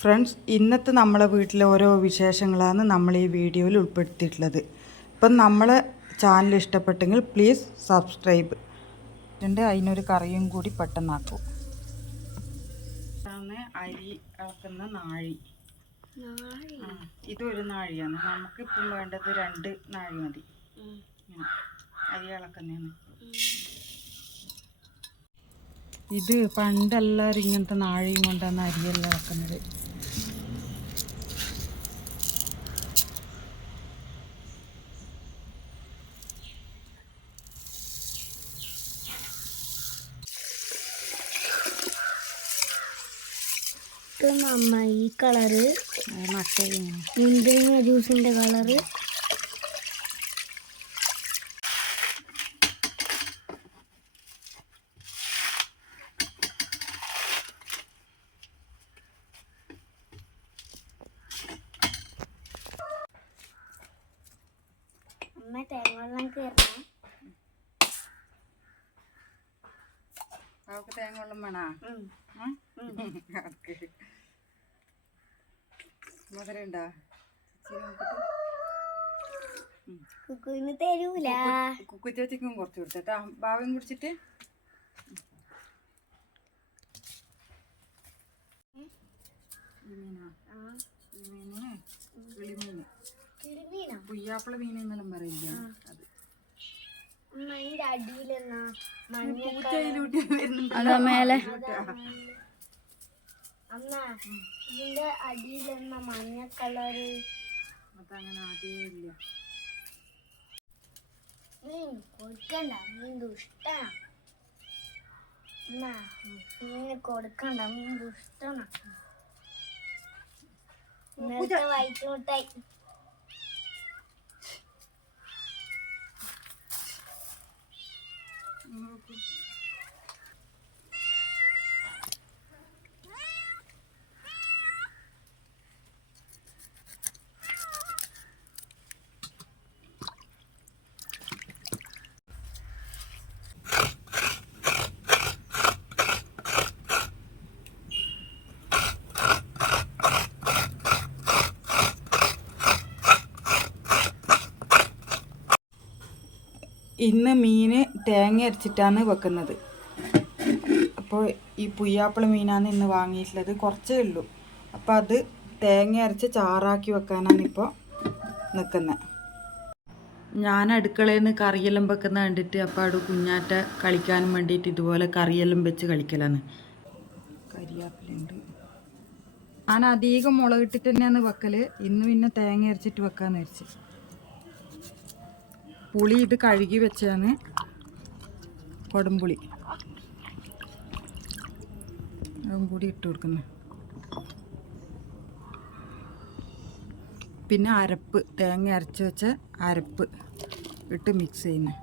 Friends, ഇന്നത്തെ നമ്മളെ വീട്ടിലെ ഓരോ വിശേഷങ്ങളാണ് നമ്മൾ ഈ വീഡിയോയിൽ ഉൾപ്പെടുത്തിയിട്ടുള്ളത്. ഇപ്പം നമ്മളെ ചാനൽ ഇഷ്ടപ്പെട്ടെങ്കിൽ പ്ലീസ് സബ്സ്ക്രൈബ്. അതിനൊരു കറിയും കൂടി പെട്ടെന്നാക്കും. അരി ഇളക്കുന്ന നാഴി. ഇതൊരു നാഴിയാണ്. നമുക്കിപ്പം വേണ്ടത് 2 നാഴി മതി. അരി ഇളക്കുന്നതാണ്. ഇത് പണ്ടെല്ലാവരും ഇങ്ങനത്തെ നാഴിയും കൊണ്ടാണ് അരിയെല്ലാം ഇളക്കുന്നത്. ഈ കളറ് മുന്തിരിങ്ങ ജ്യൂസിന്റെ കളറ്. അമ്മ തേങ്ങ കയറണം. അവൾക്ക് തേങ്ങ വെള്ളം വേണോ? മധുരണ്ടാ? കുക്കുവിന് തരൂല. കുക്കുച്ചേച്ചിക്കും കുറച്ച് കൊടുത്തേട്ടാ. ഭാവം കുടിച്ചിട്ട് പുയ്യാപ്പിള മീൻ എന്നെല്ലാം പറയില്ല. അത് ഇതിന്റെ അടിയിലെന്ന മഞ്ഞ കളറ്. അതങ്ങനെ ആദ്യമില്ല. കൊടുക്കണ്ട, നീ ദുഷ്ടാണ്. കൊടുക്കണ്ട, നീ ദുഷ്ടാണ്. ഇന്നത്തെ വൈറ്റ് മുട്ടായി. ഇന്ന് മീൻ തേങ്ങ അരച്ചിട്ടാണ് വെക്കുന്നത്. അപ്പോൾ ഈ പുയ്യാപ്പിള മീനാണ് ഇന്ന് വാങ്ങിയിട്ടുള്ളത്. കുറച്ചേ ഉള്ളൂ. അപ്പോൾ അത് തേങ്ങ അരച്ച് ചാറാക്കി വെക്കാനാണ് ഇപ്പോൾ നിൽക്കുന്നത്. ഞാൻ അടുക്കളയിൽ നിന്ന് കറിയെല്ലാം വെക്കുന്ന കണ്ടിട്ട് അപ്പോൾ അവിടെ കുഞ്ഞാറ്റ കളിക്കാനും വേണ്ടിയിട്ട് ഇതുപോലെ കറിയെല്ലാം വെച്ച് കളിക്കലാണ്. കരിയാപ്പിലുണ്ട്. ഞാൻ അധികം മുളകിട്ടിട്ട് തന്നെയാണ് വെക്കൽ. ഇന്ന് പിന്നെ തേങ്ങ അരച്ചിട്ട് വെക്കാമെന്ന് വെച്ച്. പുളി ഇത് കഴുകി വെച്ചാണ്. കൊടംപുളി അതും കൂടി ഇട്ട് കൊടുക്കുന്നത്. പിന്നെ അരപ്പ്, തേങ്ങ അരച്ച് വെച്ച അരപ്പ് ഇട്ട് മിക്സ് ചെയ്യുന്നത്.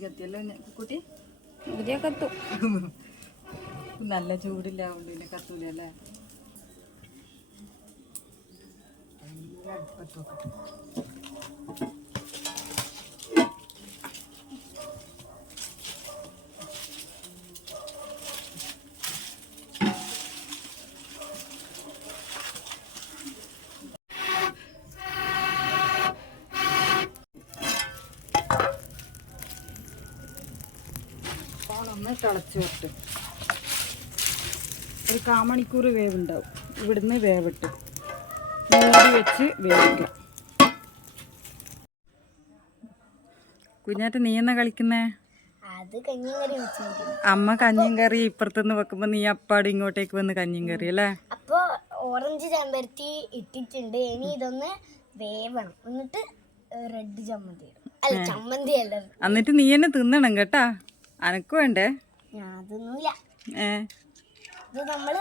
കത്തിയല്ലോ കുട്ടി. ഇതിയാ കത്തും. നല്ല ചൂടില്ലാവുണ്ട്. പിന്നെ കത്തൂല അല്ലേ? അടുപ്പത്ത് നോക്കട്ടെ. ഒന്ന് തിളച്ച് വരട്ടെ. ഒരു 1/4 മണിക്കൂർ വേവുണ്ടാവും. ഇവിടുന്ന് വേവിട്ട് മൂടി വെച്ച് വേവിക്കാം. കുഞ്ഞാറ്റ നീ എന്നാ കളിക്കുന്നേ? അമ്മ കഞ്ഞിയും കറി ഇപ്പുറത്തുനിന്ന് വെക്കുമ്പോ നീ അപ്പാട് ഇങ്ങോട്ടേക്ക് വന്ന് കഞ്ഞിയും കറി അല്ലേ? അപ്പൊ ഓറഞ്ച് ചെമ്പരത്തി ഇട്ടിട്ടുണ്ട്. ഇനി ഇതൊന്ന് വേവണം. എന്നിട്ട് റെഡ് ചമ്മന്തി. അല്ല, ചമ്മന്തി അല്ല. എന്നിട്ട് നീ എന്നെ തിന്നണം കേട്ടാ. അനക്ക് വേണ്ടേ? അതൊന്നുമില്ല. ഇത് നമ്മള്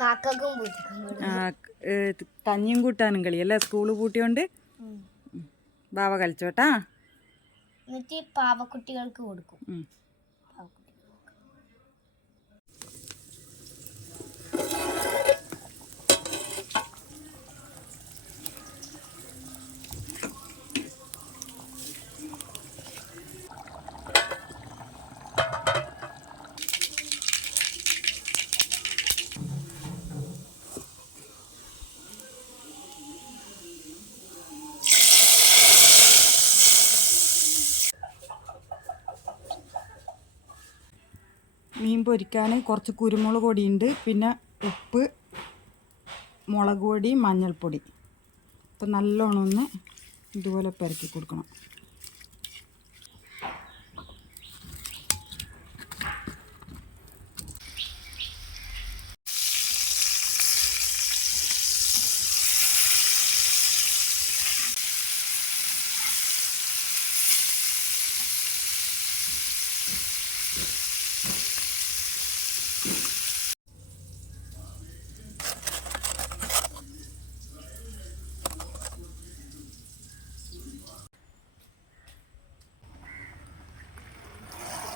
കാക്കും കഞ്ഞിയും കൂട്ടാനും കളിയല്ലേ? സ്കൂള് പൂട്ടിയോണ്ട് ബാവ കളിച്ചോട്ടാ. എന്നിട്ട് പാവക്കുട്ടികൾക്ക് കൊടുക്കും. മീൻ പൊരിക്കാൻ കുറച്ച് കുരുമുളക് പൊടിയുണ്ട്, പിന്നെ ഉപ്പ്, മുളക് പൊടി, മഞ്ഞൾപ്പൊടി. അപ്പോൾ നല്ലോണം ഒന്ന് ഇതുപോലെ പെരക്കി കൊടുക്കണം.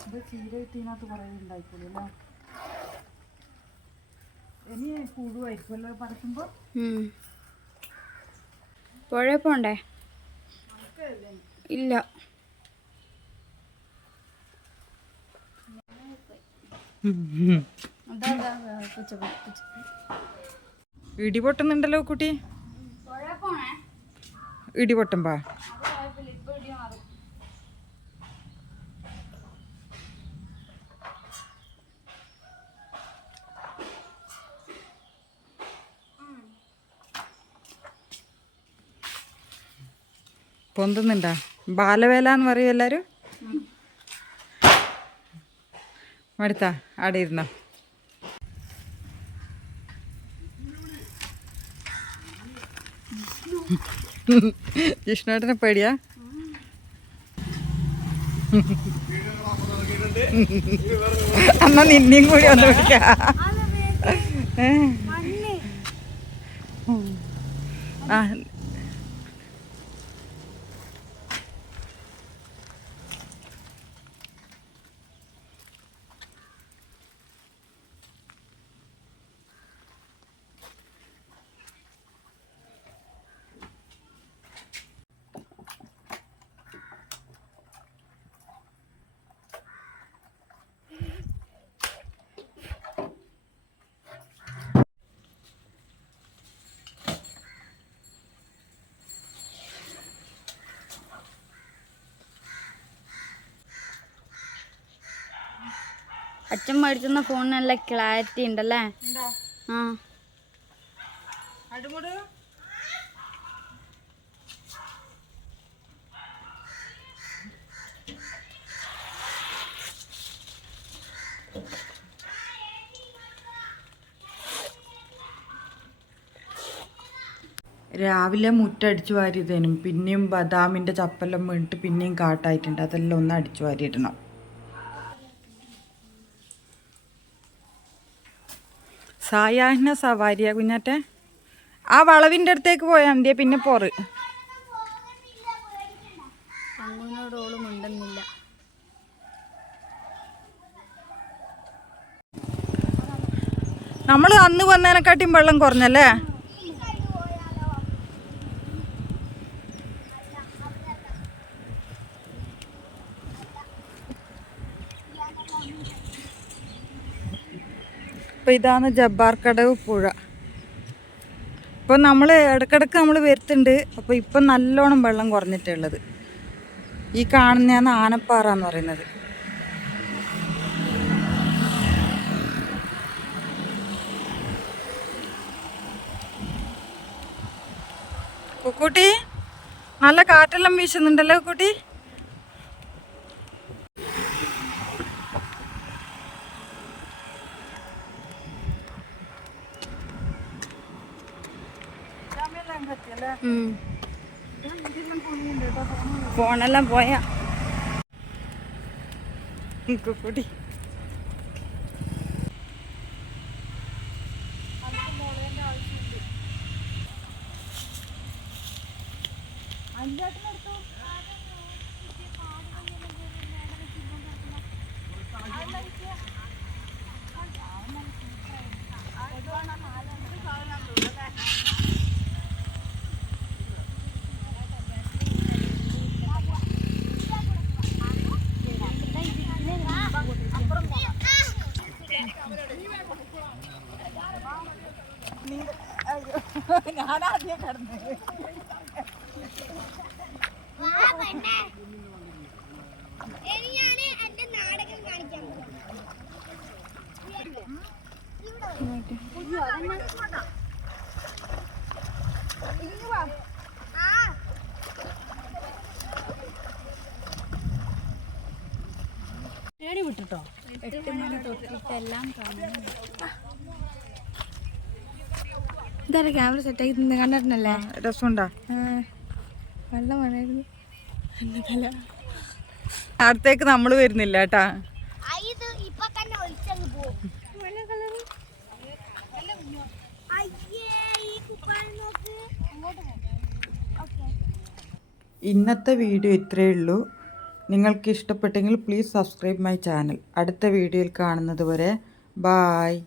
ഇത് ചീര കിട്ടിയതിനകത്ത് കുറേ ഉണ്ടായിക്കോളൂ അല്ലേ? ഇനി പുഴുവായിരിക്കുമല്ലോ പറിക്കുമ്പോൾ. പുഴ പോണ്ടേ? ഇല്ല. ഇടി പൊട്ടുന്നുണ്ടല്ലോ കുട്ടി. ഇടി പൊട്ടുമ്പോ പൊന്തുന്നുണ്ടാ? ബാലവേല എന്ന് പറയും എല്ലാരും. മടുത്താ? അവിടെ ഇരുന്നോ. ജിഷ്ണുവേട്ടനെ പേടിയാ? എന്നാ നിന്നെയും കൂടി ഒന്ന് പിടിക്കാ. ആ അച്ഛൻ മേടിച്ചുന്ന ഫോൺ നല്ല ക്ലാരിറ്റി ഉണ്ടല്ലേ? ആ രാവിലെ മുറ്റടിച്ചു വാരിയതേനും പിന്നെയും ബദാമിൻ്റെ ചപ്പെല്ലാം വീണിട്ട് പിന്നെയും കാട്ടായിട്ടുണ്ട്. അതെല്ലാം ഒന്ന് അടിച്ചു വാരിയിടണം. സായാഹ്ന സവാരിയാ കുഞ്ഞാറ്റെ. ആ വളവിൻ്റെ അടുത്തേക്ക് പോയാൽ മതിയെ, പിന്നെ പോറ്. അങ്ങോട്ടോളും ഉണ്ടെന്നില്ല. നമ്മൾ അന്ന് വന്നതിനെക്കാട്ടിയും വെള്ളം കുറഞ്ഞല്ലേ? അപ്പോൾ ഇതാണ് ജബ്ബാർക്കടവ് പുഴ. ഇപ്പോൾ നമ്മൾ ഇടയ്ക്കിടയ്ക്ക് നമ്മൾ വരുത്തുന്നുണ്ട്. അപ്പോൾ ഇപ്പം നല്ലോണം വെള്ളം കുറഞ്ഞിട്ടുള്ളത്. ഈ കാണുന്നതാണ് ആനപ്പാറ എന്ന് പറയുന്നത്. കുക്കൂട്ടി, നല്ല കാറ്റെല്ലാം വീശുന്നുണ്ടല്ലോ കുട്ടി. ഫോണെല്ലാം പോയാ കുട്ടി. ഞാനാദ്യം കിടന്നത്. നാടകം കാണിക്കാൻ വിട്ടോ 8 മണി തൊട്ടിട്ടെല്ലാം കാണാൻ ഇതാരെ ക്യാമറ സെറ്റാക്കി നിന്ന് കണ്ടിട്ടുണ്ടല്ലേ? രസമുണ്ടാ? നല്ല മണായിരുന്നു. അടുത്തേക്ക് നമ്മൾ വരുന്നില്ല കേട്ടാ. ഇന്നത്തെ വീഡിയോ ഇത്രയേ ഉള്ളൂ. നിങ്ങൾക്ക് ഇഷ്ടപ്പെട്ടെങ്കിൽ പ്ലീസ് സബ്സ്ക്രൈബ് മൈ ചാനൽ. അടുത്ത വീഡിയോയിൽ കാണുന്നത് വരെ ബായ്.